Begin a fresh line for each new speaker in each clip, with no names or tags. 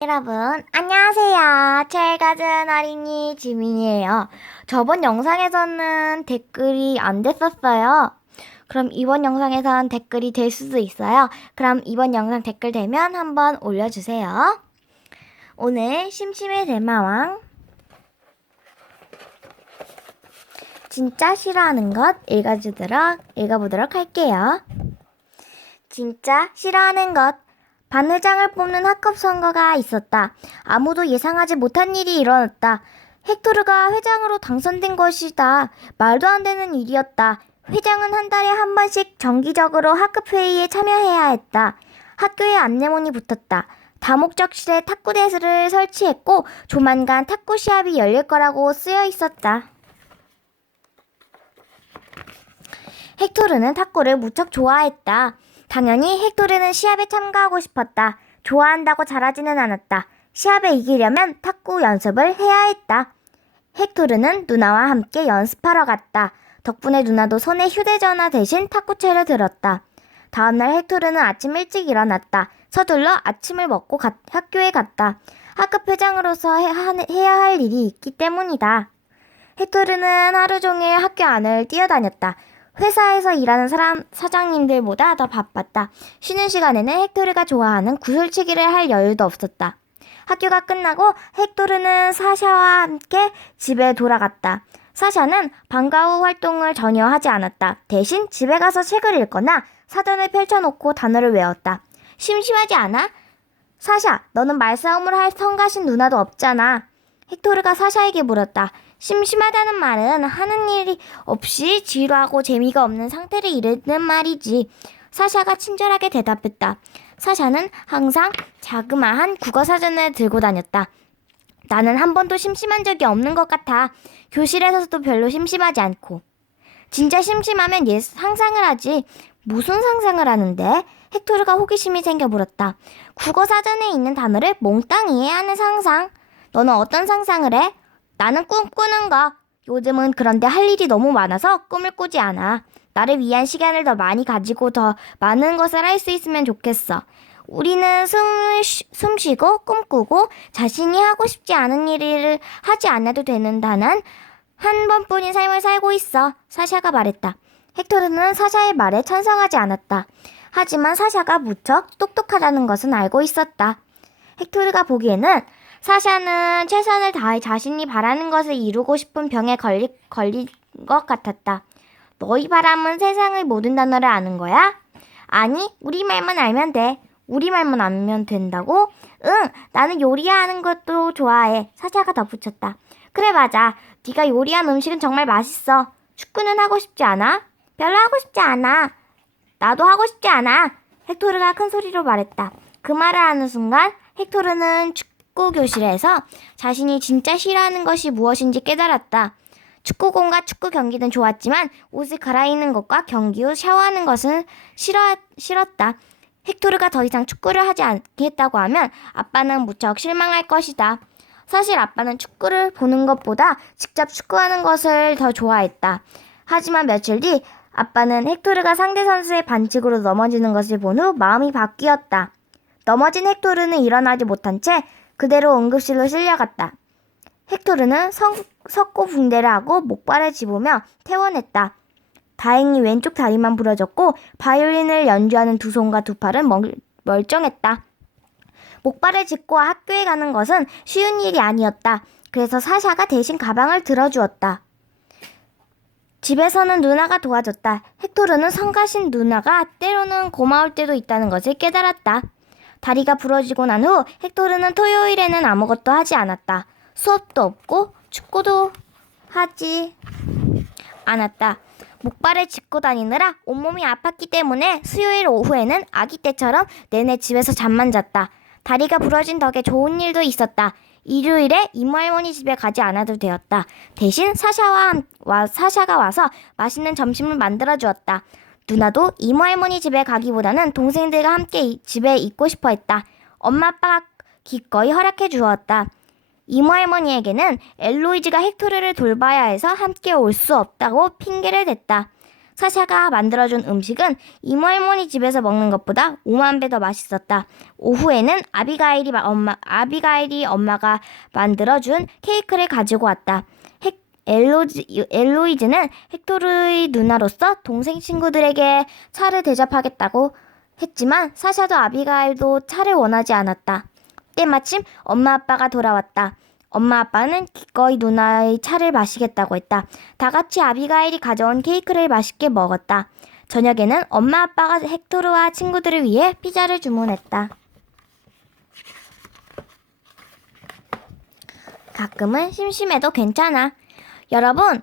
여러분, 안녕하세요. 철가진 어린이 지민이에요. 저번 영상에서는 댓글이 안 됐었어요. 그럼 이번 영상에선 댓글이 될 수도 있어요. 그럼 이번 영상 댓글 되면 한번 올려주세요. 오늘 심심해 대마왕 진짜 싫어하는 것 읽어주도록 읽어보도록 할게요. 진짜 싫어하는 것 반 회장을 뽑는 학급 선거가 있었다. 아무도 예상하지 못한 일이 일어났다. 헥토르가 회장으로 당선된 것이다. 말도 안 되는 일이었다. 회장은 한 달에 한 번씩 정기적으로 학급 회의에 참여해야 했다. 학교에 안내문이 붙었다. 다목적실에 탁구대를 설치했고 조만간 탁구 시합이 열릴 거라고 쓰여 있었다. 헥토르는 탁구를 무척 좋아했다. 당연히 헥토르는 시합에 참가하고 싶었다. 좋아한다고 잘하지는 않았다. 시합에 이기려면 탁구 연습을 해야 했다. 헥토르는 누나와 함께 연습하러 갔다. 덕분에 누나도 손에 휴대전화 대신 탁구채를 들었다. 다음날 헥토르는 아침 일찍 일어났다. 서둘러 아침을 먹고 가- 학교에 갔다. 학급 회장으로서 해- 하- 해야 할 일이 있기 때문이다. 헥토르는 하루 종일 학교 안을 뛰어다녔다. 회사에서 일하는 사람 사장님들보다 더 바빴다. 쉬는 시간에는 헥토르가 좋아하는 구슬치기를 할 여유도 없었다. 학교가 끝나고 헥토르는 사샤와 함께 집에 돌아갔다. 사샤는 방과 후 활동을 전혀 하지 않았다. 대신 집에 가서 책을 읽거나 사전을 펼쳐놓고 단어를 외웠다. 심심하지 않아? 사샤, 너는 말싸움을 할 성가신 누나도 없잖아. 헥토르가 사샤에게 물었다. 심심하다는 말은 하는 일이 없이 지루하고 재미가 없는 상태를 이르는 말이지. 사샤가 친절하게 대답했다. 사샤는 항상 자그마한 국어 사전을 들고 다녔다. 나는 한 번도 심심한 적이 없는 것 같아. 교실에서도 별로 심심하지 않고. 진짜 심심하면 예 상상을 하지. 무슨 상상을 하는데? 헥토르가 호기심이 생겨 물었다. 국어 사전에 있는 단어를 몽땅 이해하는 상상. 너는 어떤 상상을 해? 나는 꿈꾸는 거. 요즘은 그런데 할 일이 너무 많아서 꿈을 꾸지 않아. 나를 위한 시간을 더 많이 가지고 더 많은 것을 할 수 있으면 좋겠어. 우리는 숨을 쉬, 숨 쉬고 꿈꾸고 자신이 하고 싶지 않은 일을 하지 않아도 되는 단한 한 번뿐인 삶을 살고 있어. 사샤가 말했다. 헥토르는 사샤의 말에 찬성하지 않았다. 하지만 사샤가 무척 똑똑하다는 것은 알고 있었다. 헥토르가 보기에는 사샤는 최선을 다해 자신이 바라는 것을 이루고 싶은 병에 걸리, 걸린 것 같았다. 너희 바람은 세상의 모든 단어를 아는 거야? 아니, 우리말만 알면 돼. 우리말만 알면 된다고? 응, 나는 요리하는 것도 좋아해. 사샤가 덧붙였다. 그래, 맞아. 네가 요리한 음식은 정말 맛있어. 축구는 하고 싶지 않아? 별로 하고 싶지 않아. 나도 하고 싶지 않아. 헥토르가 큰 소리로 말했다. 그 말을 하는 순간 헥토르는 축구 교실에서 자신이 진짜 싫어하는 것이 무엇인지 깨달았다. 축구공과 축구 경기는 좋았지만 옷을 갈아입는 것과 경기 후 샤워하는 것은 싫어, 싫었다. 헥토르가 더 이상 축구를 하지 않겠다고 하면 아빠는 무척 실망할 것이다. 사실 아빠는 축구를 보는 것보다 직접 축구하는 것을 더 좋아했다. 하지만 며칠 뒤 아빠는 헥토르가 상대 선수의 반칙으로 넘어지는 것을 본 후 마음이 바뀌었다. 넘어진 헥토르는 일어나지 못한 채 그대로 응급실로 실려갔다. 헥토르는 성, 석고 붕대를 하고 목발을 집으며 퇴원했다. 다행히 왼쪽 다리만 부러졌고 바이올린을 연주하는 두 손과 두 팔은 멀, 멀쩡했다. 목발을 짚고 학교에 가는 것은 쉬운 일이 아니었다. 그래서 사샤가 대신 가방을 들어주었다. 집에서는 누나가 도와줬다. 헥토르는 성가신 누나가 때로는 고마울 때도 있다는 것을 깨달았다. 다리가 부러지고 난 후 헥토르는 토요일에는 아무것도 하지 않았다. 수업도 없고 축구도 하지 않았다. 목발을 짚고 다니느라 온몸이 아팠기 때문에 수요일 오후에는 아기 때처럼 내내 집에서 잠만 잤다. 다리가 부러진 덕에 좋은 일도 있었다. 일요일에 이모 할머니 집에 가지 않아도 되었다. 대신 사샤와 함- 와, 사샤가 와서 맛있는 점심을 만들어 주었다. 누나도 이모 할머니 집에 가기보다는 동생들과 함께 이- 집에 있고 싶어 했다. 엄마 아빠가 기꺼이 허락해 주었다. 이모 할머니에게는 엘로이즈가 헥토르를 돌봐야 해서 함께 올 수 없다고 핑계를 댔다. 사샤가 만들어준 음식은 이모 할머니 집에서 먹는 것보다 5만 배 더 맛있었다. 오후에는 아비가일이 마- 엄마 아비가일이 엄마가 만들어준 케이크를 가지고 왔다. 헥, 엘로지, 엘로이즈는 헥토르의 누나로서 동생 친구들에게 차를 대접하겠다고 했지만 사샤도 아비가일도 차를 원하지 않았다. 때마침 엄마 아빠가 돌아왔다. 엄마 아빠는 기꺼이 누나의 차를 마시겠다고 했다. 다 같이 아비가일이 가져온 케이크를 맛있게 먹었다. 저녁에는 엄마 아빠가 헥토르와 친구들을 위해 피자를 주문했다. 가끔은 심심해도 괜찮아. 여러분,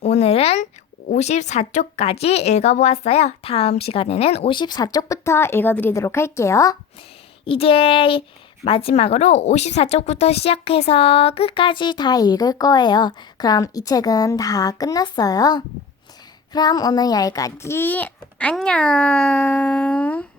오늘은 54쪽까지 읽어보았어요. 다음 시간에는 54쪽부터 읽어드리도록 할게요. 이제 마지막으로 54쪽부터 시작해서 끝까지 다 읽을 거예요. 그럼 이 책은 다 끝났어요. 그럼 오늘 여기까지. 안녕.